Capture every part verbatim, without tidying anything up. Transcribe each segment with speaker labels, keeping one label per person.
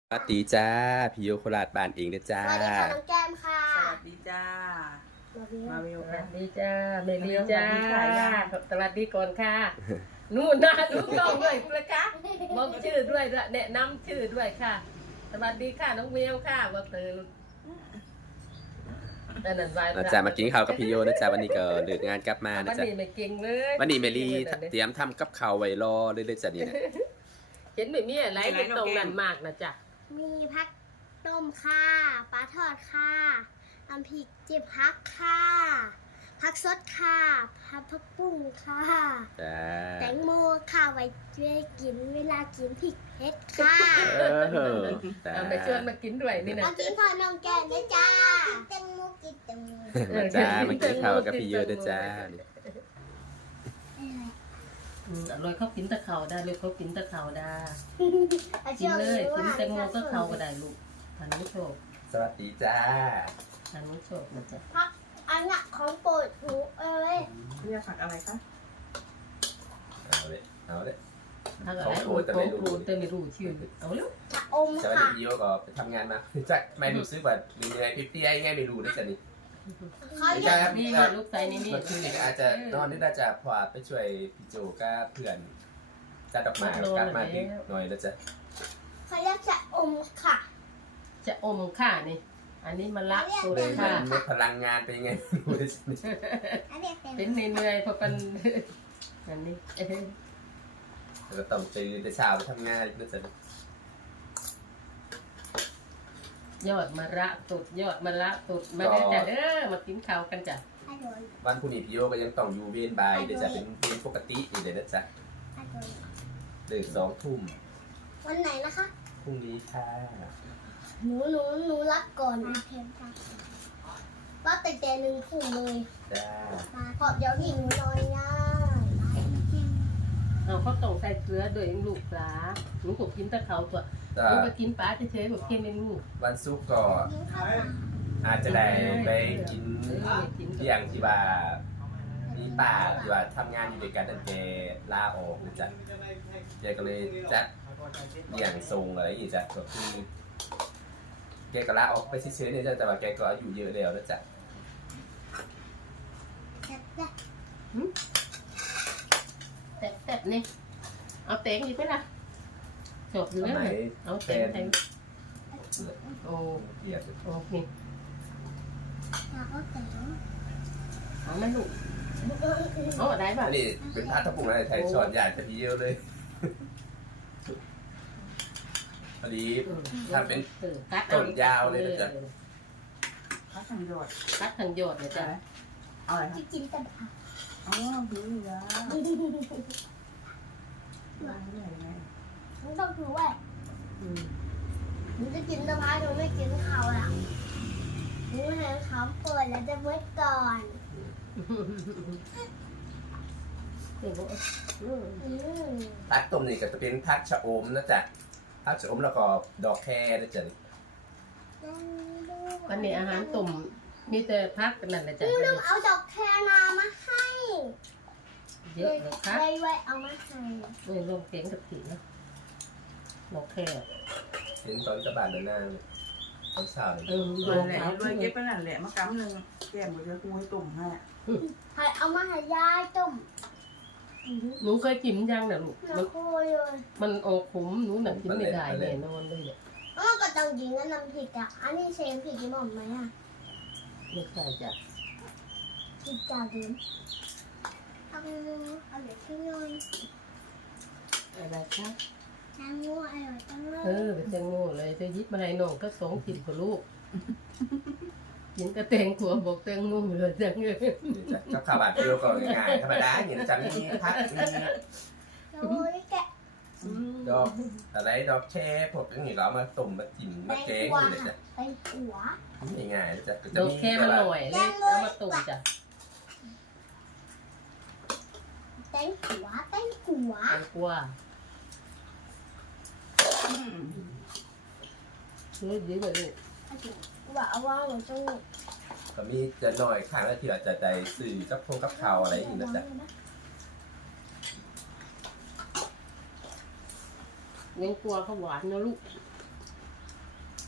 Speaker 1: สวัสดีจ้าพี่โยโคราชบ้านเองนะจ้า
Speaker 2: สวัสดีค่ะน้องแก้มค่ะ
Speaker 3: สวัสดีจ้า มาวิว
Speaker 4: ส
Speaker 3: กั
Speaker 4: วัน สดีจ้าเมลี
Speaker 3: ส
Speaker 4: จ้า
Speaker 3: วัสดีค่ะย่า
Speaker 4: สวัสดีก่อนค่ะนู่นนะลูกน้องด้วยคุณละคะบอกชื่อด้วยแนะนำชื่อด้วยค่ะ สวัสดีค่ะน้องเมลค่ะว่าเตอแต่นั่นวาย
Speaker 1: นะจ้ามากินข้าวกับพี่โยนะจ้าวันนี้ก็เลิกงานกลับมา
Speaker 4: วั
Speaker 1: นะ
Speaker 4: น
Speaker 1: จ้า
Speaker 4: นี้ไม่เก่งเลย
Speaker 1: วันนี้เมลี่เตรียมทำกับข้าวไว้รอเลยเลยจ้ะนี่นะ
Speaker 4: เห็นไม่มีอะไรในตรงนั้นมากนะจ๊ะ
Speaker 2: มีพักต้มค่ะปลาทอดค่ะน้ำพริกเจ็บพักค่ะ พักสดค่ะพักพักปุ้งค่ะ
Speaker 1: จ้า
Speaker 2: แตงโมค่ะไว้ช่วยกินเวลากินพริกเผ็ดค่ะ
Speaker 1: เออจ้า
Speaker 4: เอาไปชวนมากินด้วยนี่นะ
Speaker 2: มากินข้าวน้องแก้มนะจ้าแตงโมกินแตงโม
Speaker 1: มาจ้ามากินข้าวกับพี่โยนะจ้านี่
Speaker 4: อืมอร่อยเขากินตะเข่าได้เลยเขากินตะเข่าได้
Speaker 2: อา
Speaker 4: กิน
Speaker 2: ช่วง
Speaker 4: เลย
Speaker 2: นี้
Speaker 4: กิน
Speaker 2: ว่า
Speaker 4: แตงโมก็เข่าก็ได้ลูกทานไม่โชค
Speaker 1: สวัสดีจ้า
Speaker 4: ทานไม่โชคนะจ๊ะ
Speaker 2: พักอันน่ะของโปรดหนูเอ้ย
Speaker 3: เรียกผักอะไรคะ
Speaker 1: เอาเลยเอาเลย
Speaker 4: ถ้าอะไร
Speaker 1: ของ
Speaker 4: โอ้
Speaker 1: โปรดแต่ไม่รู้
Speaker 4: โปรดแต่ไม่รู้ชื่อเอาแล้ว
Speaker 2: ชะอม
Speaker 1: สวัสดี
Speaker 2: ค่ะ
Speaker 1: พี่โยก็ไปทำงานมาจากไม่รู้สึกว่ามีอะไรเปรี้ยวๆง่ายไม่รู้นะจ๊ะนี่
Speaker 2: เขา
Speaker 1: ไม่
Speaker 2: เรี
Speaker 1: ใช่
Speaker 2: ยก
Speaker 1: ครับ
Speaker 4: นี่
Speaker 1: เอ่อ
Speaker 4: ลูกใส่นี่นี่
Speaker 1: เมื่อคืนนี้ก็อาจจะนอนนี่น่าจะพอไปช่วยพี่โจกับเพื่อนจัดดอกไม้กลับมาดึกหน่อยนะจ๊ะ
Speaker 2: เขาเรียกชะอมค่ะ
Speaker 4: จะอมค่ะนี่ อันนี้มันละสุด
Speaker 1: เลยมั
Speaker 4: ค่ะ
Speaker 1: นมีพลังงานเป็นยังไงไม่รู้เลยสิ
Speaker 2: อันเรียกแตง
Speaker 4: เป็นเหนื่อยๆเพราะเป็นอันนี้
Speaker 1: แล้วก็ต้องตื่นแต่เช้าไปทำงานนะจ๊ะ
Speaker 4: ยอดมะระตุดยอดมะระตุดมาเด้อจ้ะเด้อมากินข้าวกันจ้ะ
Speaker 2: อร่อย
Speaker 1: วันพรุ่งนี้พี่โยก็ยังต้องอยู่เวรบ่ายเดี๋ยวจะเป็นเวรปกติอีกเลยนะจ๊ะ
Speaker 2: อร่อย
Speaker 1: เลิกสองทุ่ม
Speaker 2: วันไหนนะคะ
Speaker 1: พรุ่งนี้ค่ะ
Speaker 2: หนูหนูหนูรักก่อนเพมค่ะว่าแต่แต่หนึ่งทุ่มเลย
Speaker 1: จ้า
Speaker 2: เพราะเดี๋ยวนี้หนูนอนง่าย
Speaker 4: เอาเขาต้องใส่เกลือด้วยลูกปลาหนูก็กินแตะเขาตัว
Speaker 1: ก็
Speaker 4: หนูก็กินปลาเฉยๆแบบเค็มในลูก
Speaker 1: วันศุกร์ก็
Speaker 2: กินข้าวปลา
Speaker 1: อาจจะได้ไปกิน
Speaker 4: เออกิน
Speaker 1: เที่ยงที่ว่ามีป่าที่ว่าทำงานอยู่ด้วยกันตั้งแต่ลาออกนะจ๊ะแกก็เลยจัดเลี้ยงทรงอะไรอย่างเงี้ยจ้ะก็คือแกก็ลาออกไปเฉยๆเนี่ยจ้ะแต่ว่าแกก็อายุเยอะแล้วนะจ๊ะ
Speaker 2: แซ่บ
Speaker 4: แซ่บๆนี่เอาเต็งอีกไหมล่ะจบอยู่
Speaker 1: ส
Speaker 4: แล้ว
Speaker 1: มัย
Speaker 4: เอา
Speaker 1: แฟ
Speaker 4: เต็ง
Speaker 1: น
Speaker 4: เต็งโอ้
Speaker 1: เกียรติ
Speaker 4: โอเค
Speaker 2: ๆอยากเอาแต่
Speaker 4: เอาไหมลูกเอาได้ป่ะ
Speaker 1: อันนี้เป็นพาทับปุงอะไรไทยสอนใหญ่พอดีเยอะเลยพอดี ทำเป็น
Speaker 4: ออตัด
Speaker 1: ต้นยาวเลยนะจ๊ะ
Speaker 3: ผักทางหยอด
Speaker 4: ตัดทางโยดเลยจ้ะ
Speaker 3: เอาอะไรคะ
Speaker 2: ที่กินแต่ผัก
Speaker 3: อ๋อผิวเหลืองวางได้ยังไง
Speaker 2: มันต้องคือว่า
Speaker 4: อืม
Speaker 2: หนูจะกินแต่ผักหนูไม่กินข้าวหรอกหนูเห็นเขาเปิดแล้วจะเมื่อก่อน
Speaker 4: เดี๋ยวบอกอืม
Speaker 2: อืม
Speaker 1: พักต้มนี่ก็จะเป็นพักชะอมนะจ๊ะพักชะอมแล้วก็ดอกแคนะจ๊ะ
Speaker 4: วันนี้อาหารตุ่มมีแต่พักกันนั่นแหละจ้ะ
Speaker 2: พี่ลุงเอาดอกแคนามาให้
Speaker 4: เยอะเลยครับ
Speaker 2: ไว้ไว้เอามาให้
Speaker 4: นี่รวมเก่งกับผีนะโอเค
Speaker 1: เห็นตอนกระบาดเดินหน้าเลยตอนเช้าเลย
Speaker 4: เออ
Speaker 3: รวยแหละรวยเก็บไปนั่นแหละมะกำหนึ่งแก้มก็จะคุยตุ่มให้
Speaker 2: ให้เอามาให้ยายต้ม
Speaker 4: หนูเคยกินยังน่ะลูก
Speaker 2: แล้
Speaker 4: มั
Speaker 2: วน คุยเลย
Speaker 4: มันออกขมหนูหนังกินไม่ได้แน่นอนเลยเนี่ย
Speaker 2: อ๋อก็ต้องยิงกับน้ำพริกอ่ะอันนี้เชฟพริกกี่หม่อมไหมอ่ะ
Speaker 4: ไม่ใช่จ้ะ
Speaker 2: พริกจ่าดิมเอาเอาเหลือที่นอน
Speaker 4: อะไรคะ
Speaker 2: แตงโมอร่อยจังเล
Speaker 4: เอย อเป็นแตงโมเลยจะยิบมาให้น้องก็สองกินกับลูกกินกระแตงขัวบอกแตงโมเหลือจังเลย
Speaker 1: นี่จ้ะกับข้าวบาดเดียวก็ง่ายๆธรรมดาอย่างนี้นะจ๊ะมีพักมี
Speaker 2: โอ้ยแกะ
Speaker 1: ดอกอะไรดอกแช่พวกนี้เราเอามาต้มมาจิ้ม
Speaker 2: แต
Speaker 1: มาง แกง
Speaker 2: กวา
Speaker 1: นี่เลยจ้ะ
Speaker 2: แตงกัว
Speaker 1: ง่ายๆนะจ๊ะก็จะ
Speaker 4: ดอก
Speaker 1: มี
Speaker 4: แค่มันหน่อยเลยเอามาตุ่มจ้ะ
Speaker 2: แตงกัวแตงกัว
Speaker 4: แตงกวาเฮ้ยดีเลยลูก
Speaker 2: ว่าเอาว่างหนูตรงนี้
Speaker 1: ก็มีจะหน่อยข้างแล้วที่เราจะได้ซื้อกับพงกับข้าวอะไรอย่างนี้นะจ๊ะ
Speaker 4: แตงกวาเขาหวานนะลูก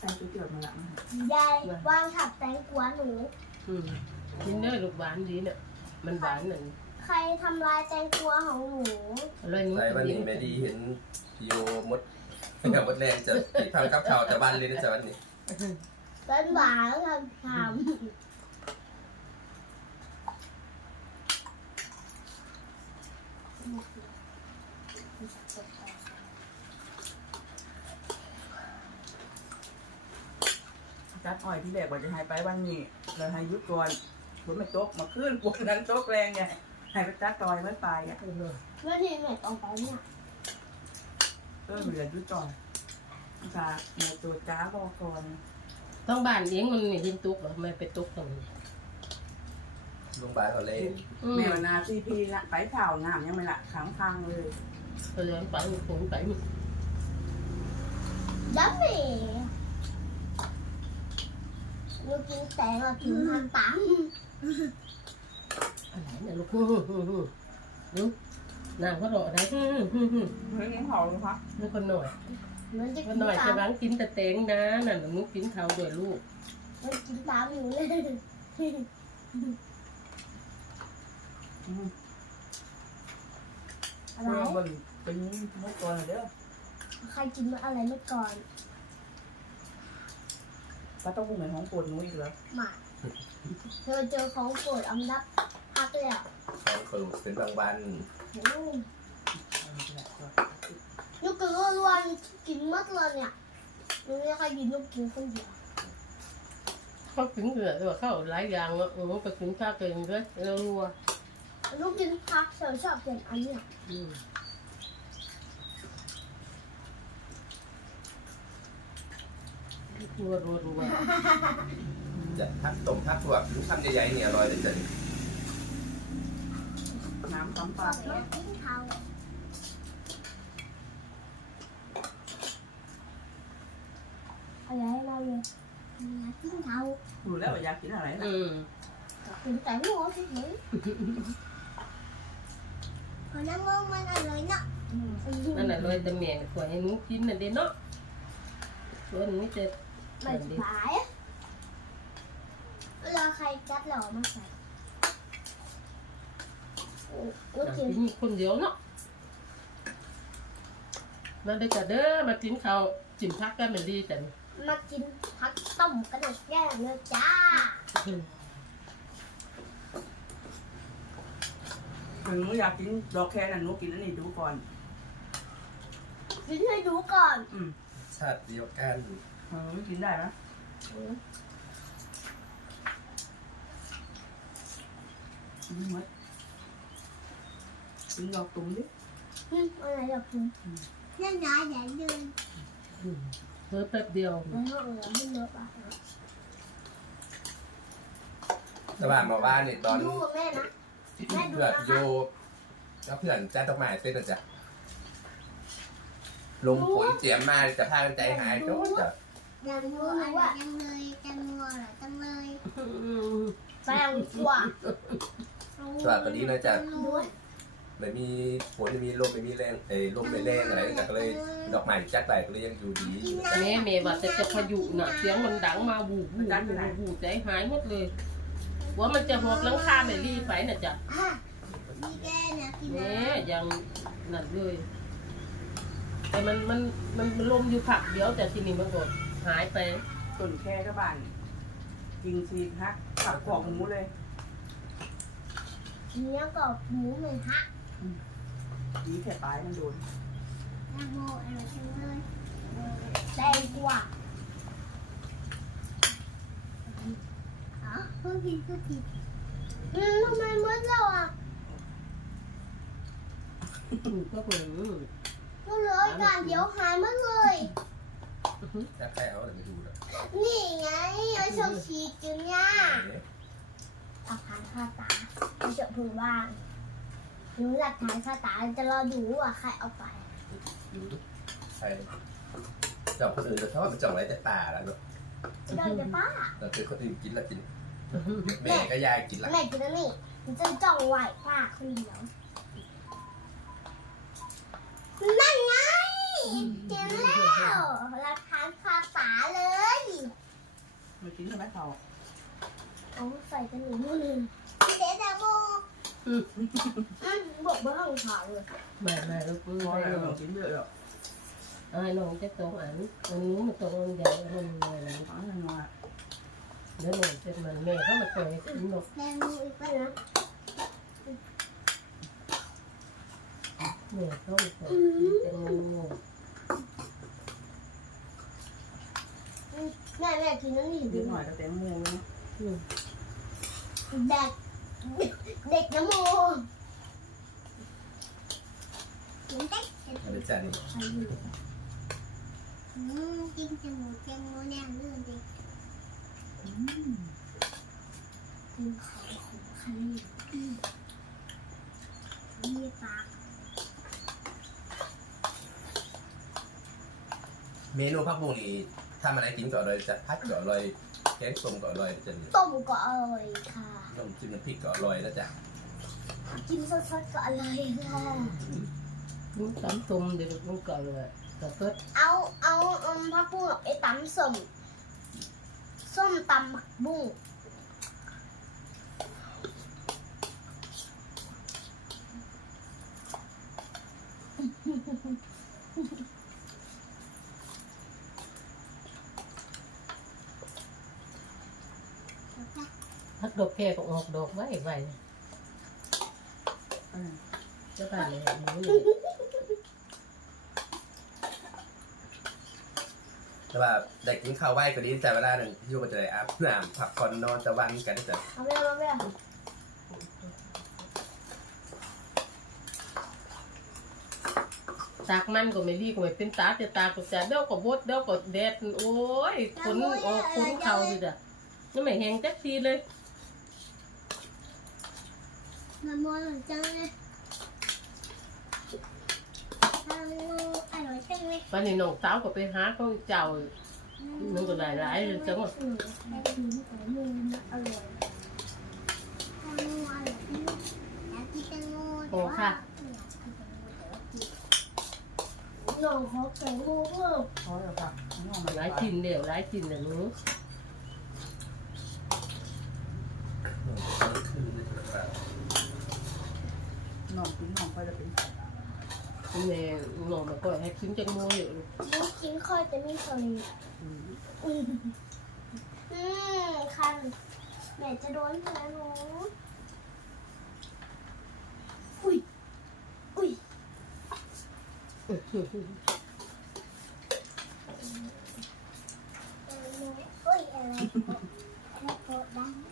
Speaker 3: ใส่ก๋วยเตี๋ยวมาละ
Speaker 2: ยายวางถับแตงกวาหนู
Speaker 4: อืมกินเนื้อลูกหวานดีเนี่ยมันหวานหนึ่ง
Speaker 2: ใครทำลายแตงกวาของหนู
Speaker 4: อร่อยนู้
Speaker 1: ใส่วันนี้ไม่ดีเห็นโยมดกับมดแรงจะติดทางกับเขาแต่บ้านเลยนะจ๊ะวันนี้
Speaker 2: เป็นหวานทำทำ
Speaker 3: จัดอ้อยที่แรกว่าจะให้ไปวันนี้เลยให้ยุดก่อนฝนมันตกมาขึ้นฝนนั้นตกแรงไงให้ไปจัดต่อยไว้ไปอ่ะ
Speaker 2: แล้วนี่แม่ต้องไปเนี่ย
Speaker 3: ก็เหลือยุดก่อนค่ะเดี๋ยวตัวจ้าบอกก่อน
Speaker 4: ต้องบ้านเลี้ยงมันไม่เห็นตุกหรอไม่ไปตุกตรงนี้
Speaker 1: ลุงบายเขาเล่น
Speaker 4: อืม
Speaker 3: แมวนาซีพีละไปเผาน้ำยังไม่ละขังพังเลย
Speaker 4: ไปเลี้ยงไปฝนไป
Speaker 2: ยับเลยหนูกินแตงอ่ะกินทางตัง
Speaker 4: อะไรเนี่ยลูกดูนางก็รออะไร
Speaker 3: เฮ้ยนี่เผาเลยคะ
Speaker 4: นี่คนหน่อย
Speaker 2: มันจะ
Speaker 4: ค
Speaker 2: กิ
Speaker 4: น
Speaker 2: น
Speaker 4: หน่อย
Speaker 2: ตา
Speaker 4: จะ
Speaker 2: ม
Speaker 4: ล้างกินแต่เตงนะนั่นหนูกินเขาด้วยลูก
Speaker 2: มันกินตามหนูเลย
Speaker 3: อืม
Speaker 2: อะไร
Speaker 3: เพื่อเบิ่งเป็นมุกก่อนเด้อ
Speaker 2: ใครกินอะไรเมื่อก่อน
Speaker 3: ปลาเต้าหู้เหมือนของโปรดหนูอีกเหรอ
Speaker 2: หมาเธอเจอของโปรดอันดับพักเลยอ่ะ
Speaker 1: ของกระดูกเป็นบางวัน
Speaker 2: โอ้ลูกกินรัวๆกินหมดเลยเนี่ยหนูไม่เคยกินลูกกินคนเดียว
Speaker 4: เขากินเหลือตัวเข้าหลายอย่างอ่ะเออไปกินข้าวเกินด้วยเรารัว
Speaker 2: ลูกกินพักเธอชอบกินอันเนี้ย
Speaker 4: อืมรัวรัวรัว
Speaker 1: จะพักต้มพักถั่วลูกทำใหญ่ๆเนี่ยอร่อยเลยจ้ะ
Speaker 3: น้ำตำป
Speaker 2: ช
Speaker 3: ลา
Speaker 2: อบกินเขาอะไรเราเลยอยากกินเขา
Speaker 3: ดูแล้วว่าอยากกินอะไรนะ
Speaker 4: อืม
Speaker 2: กินแต่หัวเฉยๆพอนั่งงงมันอร่อยเนาะ
Speaker 4: นั่นแหละเลยแต่แม่ขวให้หนูกินน่ะเด้เนาะส่วนนี้จะ
Speaker 2: ไม่ขายเวลาใครจัดเรามาใส่ลูกกิน
Speaker 4: กินคนเดียวเนาะมาได้จัดเด้อมากินข้าวจิ้มพักกันเหมือนดีจัง
Speaker 2: มากินผักต้มกระดูกแก้วเนื้อจ้า
Speaker 3: ถึงหนูอยากกินดอกแคร์น่ะหนูกินอันนี้ดูก่อน
Speaker 2: กินให้ดูก่อน
Speaker 3: อืม
Speaker 1: ชาติเดียวกัน
Speaker 3: เออกินได้ไหมกินหมดกินดอกตุ้มดิ
Speaker 2: อืมอะไรอยากกินนั่นนะอย่าลืม
Speaker 4: เพิ่มแป๊บเดียว
Speaker 2: ในห้องเหลือไม่เลอะปะ
Speaker 1: แต่ว่ามาว่านี่ตอน
Speaker 2: ดูกับแม่นะแม่ดู
Speaker 1: เพื่อน
Speaker 2: นะ
Speaker 1: โย
Speaker 2: คะ
Speaker 1: ก็เพื่อนจ้าดอกไม้เส้นนะจ๊ะลงฝนเจียมมาจะพากันใจหายก็จะ
Speaker 2: อยากดูอะไรจังเลยจังเลยอะไรจังเลยแป้งกว่า
Speaker 1: สวัสดีนะจ๊ะ
Speaker 2: ด้วย
Speaker 1: ไม่มีฝนไม่มีลมไม่มีแรงเอ้ยลมไม่แรงอะไรแต่ก็เลยดอกไม้จักไหลก็เลยยังอยู่ดีอยู่นะจ๊ะ
Speaker 4: แม่เมย์ว่าจะจะพายุน่ะเสียงมันดังมาบูบูบูบูใจหายหมดเลยว่ามันจะหอบหลังคาไม่รีไปน่ะจ้ะ
Speaker 2: อ่ะมีแกเนี่ยกิน
Speaker 4: แม่
Speaker 2: นะ
Speaker 4: ยังนั่นเลย แต่มันมันมันลมอยู่ผักเดียวแต่ทีนี้มันก็หายไป
Speaker 3: ต้นแคร์ก็บ้านจริงซีฮักผักกรอกหมูเลย
Speaker 2: เนี้ยกับหมูเหมือนฮะ
Speaker 3: ดีแค่ปลายมันโดน
Speaker 2: แตงโมอะไรจังเลยแตงกวาอ๋อเพิ่งกินเพิ่งกินอืมทำไมมืดแล้วอ่ะ
Speaker 4: ก็เหมือน
Speaker 2: ก็เหลืออีกการเดียวหายหมดเลย
Speaker 1: จะแค่เอาแต่ไม่ดูนะ
Speaker 2: นี่ไงไอ้ชมชีกินเนี่ย
Speaker 1: เอ๊ะ
Speaker 2: หลักฐานคาตาไม่เจอพึ่งบ้านหนูหลักฐานคาตาจะรอดูว่าใครเอาไป
Speaker 1: ใช่จับคนอื่นแต่ว่ามันจับไว้แต่ป่าแล้วเนาะ
Speaker 2: เดินจะป้า
Speaker 1: เราคือคนอื่นกินแล้วกินแม่ก็ยายกินละ
Speaker 2: แม่กินแล้วนี่มันจะจ้องไหวป้าคนเดียวนั่นไงกินแล้วหลักฐานคาตาเลย
Speaker 3: กินใช่ไหมเขา
Speaker 2: เอาใส่กันหนึ่งมือหนึ่งพี่เดชแตงโมอืมบอกว่าห้องขาวเลย
Speaker 4: ไม่ไม่เราพูด
Speaker 3: พอ
Speaker 4: ให้
Speaker 3: แล้ว
Speaker 4: น้อง
Speaker 3: กินเยอะหรอก
Speaker 4: ไอ้น้องจะตรงอันอันนู้นมันตรงอันใหญ่อันนั้นอะไร
Speaker 3: อ๋อนั่นว่า
Speaker 4: เดี๋ยวหนูจะมันแม่เขามาเปิดให้กินหนก
Speaker 2: แตงโมอีกแล้วนะ
Speaker 4: แม่เขามาเปิดกินแตงโม
Speaker 2: แม่แม่กินน้ำหนี
Speaker 3: เดี๋ยวหน่อยก็แตงโมนะ
Speaker 4: อืม
Speaker 2: เด็กเด็กน้ำโมกินเด็ก
Speaker 1: อันนี้จ้ะนี่
Speaker 2: ใครอยู่อืมกินแตงโมแตงโมแน่เรื่องเด็ก
Speaker 3: อืม
Speaker 2: กินของของใครอยู่มีปาก
Speaker 1: เมนูผักบุ้งนี่ทำอะไรกินก็อร่อยจะพัดก็อร่อยแกงส้มก็อร่อยจะนี่
Speaker 2: ต้มก็อร่อยค่ะ
Speaker 1: ต้มจิ้มน้ำพริกก็อร่อยนะจ๊ะ
Speaker 2: กินสดๆก็อร่อยค่ะ
Speaker 4: ลูกตำตุ่มเดี๋ยวลูกก่อนเลยแต่เพิ่ม
Speaker 2: เอาเอาเอาผักบุ้งไอ้ตำส้มส้มตำผักบุ้ง
Speaker 4: พักดอกแค่ก็ออกดอกไว้ไว้
Speaker 3: เออ
Speaker 4: จะไปเลยหนู
Speaker 1: แต่ว่าได้กินข้าวไหว้ก็ดีแต่เวลาหนึ่งที่อยู่ก็จะได้อาบน้ำพักผ่อนนอนตะวันกันนะจ๊ะ
Speaker 2: เอาไปเอาไปเอา
Speaker 4: ตากมันก็ไม่รีบก็ไม่เป็นตาจะตากก็จะเดี๋ยวก็บดเดี๋ยวก็แดดโอ้ยขนออกขนเข่าดิจ้ะนี่ไม่แห้งจักทีเลย
Speaker 2: น้ำมันจังเลยแตงโมอร่อยจังเลย
Speaker 4: วันนี้น้องสาวก็ไปหาเขาเจ้า มันก็หลายๆเลยจังหวะ
Speaker 2: อืมแตงโมอร่อยแตงโมอร่อยอยากกินแตงโม
Speaker 4: โอ้ค่ะ
Speaker 2: น้องขอแตงโมเพิ่ม
Speaker 3: พอแล้วครับน้องมา
Speaker 4: หลายกินเดี๋ยวหลายกินเดี๋ยวหนู
Speaker 3: น้องกินน้องก็จะเป็นไข่
Speaker 4: แม่น้องมาก็ให้กินจังโมอยู่
Speaker 2: ลูกชิ้นค่อยจะมีสลิด
Speaker 4: อืม
Speaker 2: อืมอืมคันแม่จะโดนแผลหนูอุ้ยอุ้ยอุ้ยอะไรอะไรโกรธดัง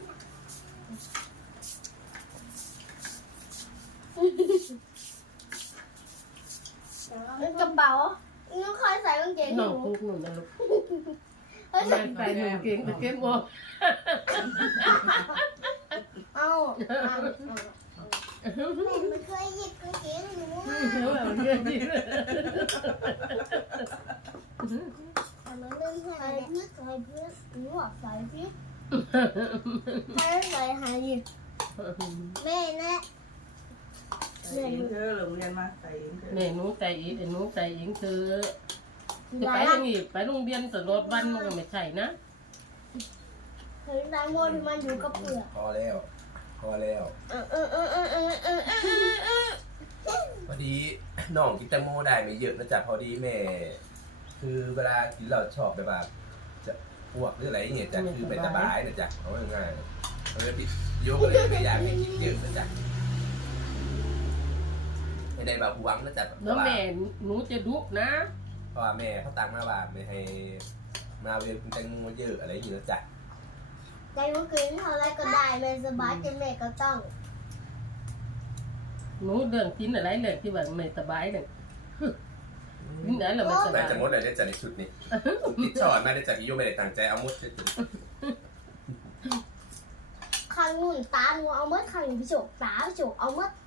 Speaker 2: กระเป๋าน้องคอยใส่กางเกงห
Speaker 4: น้
Speaker 2: นู
Speaker 4: องพูกหนูนะลูก
Speaker 2: เฮ้ย
Speaker 4: แม่ไปหนูเก่งไปเก็บบ่
Speaker 2: เอาเอาไม่เคยหยิบกางเกงหนูอ่ะ
Speaker 4: เออเรื่องนี้
Speaker 2: แต่มันเล่นใส่พริกใส่พริกหนูบอกใส่พริกใส่ใส่หายดิแม่นะ
Speaker 3: ใส่เองเธอโรงเรียนมาใส่เองเธอ
Speaker 4: แม่หนูใจอีกหนูใจอิงเธอจะ
Speaker 2: ยา
Speaker 4: ไป
Speaker 2: ย
Speaker 4: ทางนี้ไปโรงเรียนตลอดวันมันก็ไม่ใช่นะ
Speaker 2: เห็นแตงโมที่มันอยู่กับเปลือก
Speaker 1: พอแล้วพอแล้ว
Speaker 2: เออเออเออเออเออเออเออเออ
Speaker 1: พอดีน้องกินแตงโมได้ไม่เยอะนะจ๊ะพอดีแม่ คือเวลากินเราชอบแบบว่าจะอ้วกหรืออะไรอย่างเงี้ยจ้ะคือไม่สบายนะจ๊ะเอาง่ายๆเราเลยปิดโยกเลยไม่อยากให้กินเยอะนะจ๊ะไม่ได้แบบหวังนะจ๊ะเพ
Speaker 4: แล้ว
Speaker 1: ราะว่า
Speaker 4: แม่หนูจะดุนะ
Speaker 1: เพราะว่าแม่เขาตั้งมาว่าไม่ให้มาเวียนกินแตงโมเยอะอะไรอย่างเงี้ยนะจ๊ะ
Speaker 2: ใจมันกินเท่าไรก็ได้แม่สบายจะแม่ก็ต้อง
Speaker 4: หนูเรื่องกินอะไรเรื่องที่ว่าไม่สบายเนี่ยกินอะไรแล้วไม่ส
Speaker 1: แม่
Speaker 4: บาย
Speaker 1: จะมดเลยได้จ๊ะในชุดนี้ติดชอดมาได้จ๊ะพี่โยไม่ได้ตั้งใจเอามดเลย
Speaker 2: ข้างนู่นตาหนูเอามัดข้างนี้พี่โจกตาพี่โจกเอามัด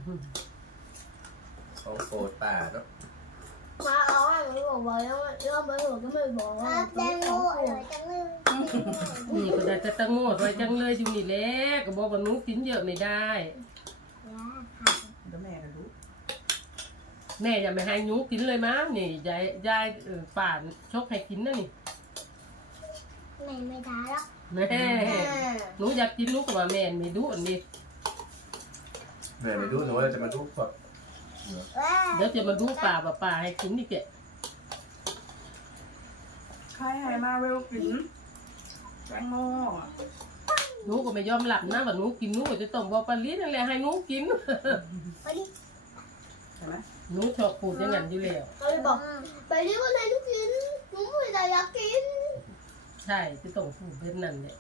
Speaker 1: ของโปรดป่าเนาะ
Speaker 2: มาเอาอ่ะหนูบอกว่าแล้วแล้วมาหนูก็ไม่บอกว่าแตงโมอร่อยจังเลย
Speaker 4: นี่ก็ได้จะตั้งโง่ไว้จังเลยอยู่นี่แหละก็บอกว่าหนูกินเยอะไม่ได้
Speaker 3: แล้วแม่ก็รู้
Speaker 4: แม่อย่าไม่ให้หนูกินเลยมั้งนี่ยายยายเอ่อป่านชกให้กินนะนี่
Speaker 2: แม่ไม่ได้หรอก
Speaker 4: แม่หนูอยากกินหนูก็ว่าแม่นไม่ดูอันนี้
Speaker 1: แม่ไม่ดูหนูว่าจะมาดูสด
Speaker 4: เดี๋ยวจะมาดูป่าป่าป่าให้กินนี่แกะ
Speaker 3: ใครให้มาเร็วกินแตงโม
Speaker 4: หนูก็ไม่ยอมหลับนะว่าหนูกินหนูก็จะต้องบอกปลาลิ้นนั่นแหละให้หนูกิน
Speaker 2: ไปดิ
Speaker 3: ใช่ไหม
Speaker 4: หนูชอบพูดอย่างนั้นอยู่แล้ว
Speaker 2: เราเลยบอกไปดิวันไหนหนูกินหนูไม่ได้อยากกิน
Speaker 4: ใช่จะต้องพูดแบบนั้นแหละ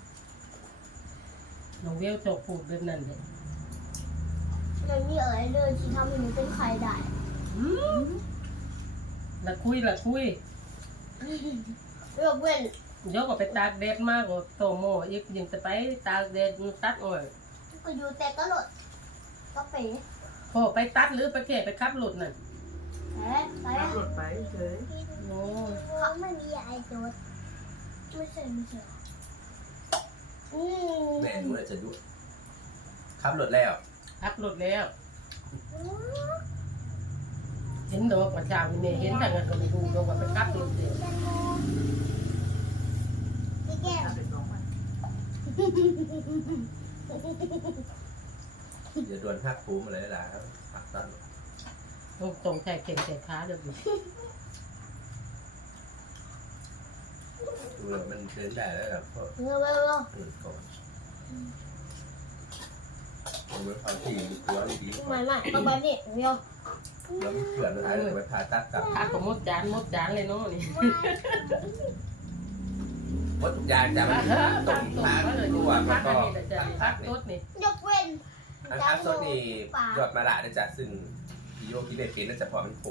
Speaker 4: น้องเวลชอบพูดแบบนั้นแหละ
Speaker 2: มันมีอะไรเลยที่ทำให้หนูเป็นใครได้
Speaker 4: อืมละคุยละคุย
Speaker 2: ยกเว้น
Speaker 4: เดี๋ยวก็ไปตากแดดมากกว่าโตโมอีกยังจะไปตากแดดตัดอ้อย
Speaker 2: ก็อยู่แต่ก็หลดก็ไป
Speaker 4: พอไปตัดหรือไปแค่ไปขับรถน่ะ
Speaker 2: เอ๊ะไป
Speaker 3: ขับรถไปเฉย
Speaker 4: โอ้
Speaker 2: เขาไม่มีไอ้โจ๊ดไม่ใช่ไม่ใช่อืม
Speaker 1: แม่หนูว่าจะดูขับรถแล้ว
Speaker 4: ขับรถแล้ว เห็นดอกประจามนี่แม่เห็นแต่งั้นก็ไม่ดูดอกว่าไปขับรถเดียว
Speaker 2: พี่แก้ว
Speaker 3: ๆขับไปสองวัน
Speaker 1: เดี๋ยวโดนหักภูมิอะไรล่ะครับหักตัน
Speaker 4: ต้องตรงใส่เข่งใส่ขาเดี๋ยวดู
Speaker 1: ดูแล้วมันเดินได้แล้วแบบเพราะ
Speaker 2: เร็วเร็วเร็ว
Speaker 1: อื่นก่อนเอาไว้พาที่ตัวดีๆ
Speaker 2: ไม่ไม่ต้องแบบนี้เร็ว
Speaker 1: แล้วเผื่อท้ายเราไปพาตัดกลับ
Speaker 4: ขาก็มดจานมดจานเลยเนาะนี่
Speaker 1: วัตถุยางจะมันต้มพักตัวแล้วก็
Speaker 4: พักรถนี่
Speaker 2: ยกเว้น
Speaker 1: อันพักสดนี่ยอดมะระนะจ๊ะซึ่งพี่โยกินได้เป็นน่าจะพอมันผม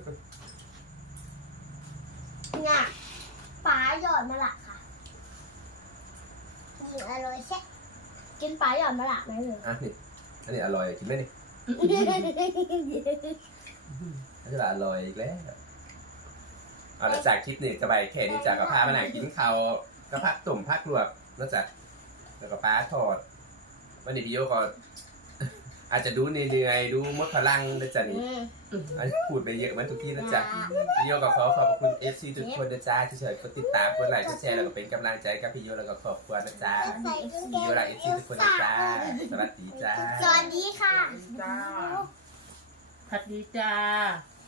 Speaker 2: เนี่ยปลาหยอดมะละค่ะนี่อร่อยแซ่บกินปลาหยอดมะละไหมเลย
Speaker 1: อ่ะนี่อันนี้อร่อยกินไหมนี่อันนี้อร่อยอีกแล้วเอาละจากคลิปนี้จะไปแค่นี้จากกระพามาหนังกินข้าวกระพักตุ่มพักลวกแล้วจากแล้วก็ปลาทอดวันนี้พี่โยก็ อาจจะดูเหนื่อยๆดูมดพลังนะจ๊ะนี่อันนี้พูดไปเยอะเหมันทุกที่นะจ๊ะพี่โยก็ขอขอบคุณเอฟซีทุกคนนะจ๊ะที่ช่วยกดติดตามกดไลค์กดแชร์แล้วก็เป็นกำลังใจกับพี่โยแล้วก็ขอบคุณนะจ๊ะพี่โยรักเอฟซีทุกคนนะจ๊ะสวัสดีจ้า
Speaker 2: สวัสดีค่ะ
Speaker 3: จ้า
Speaker 4: พัดดีจ้า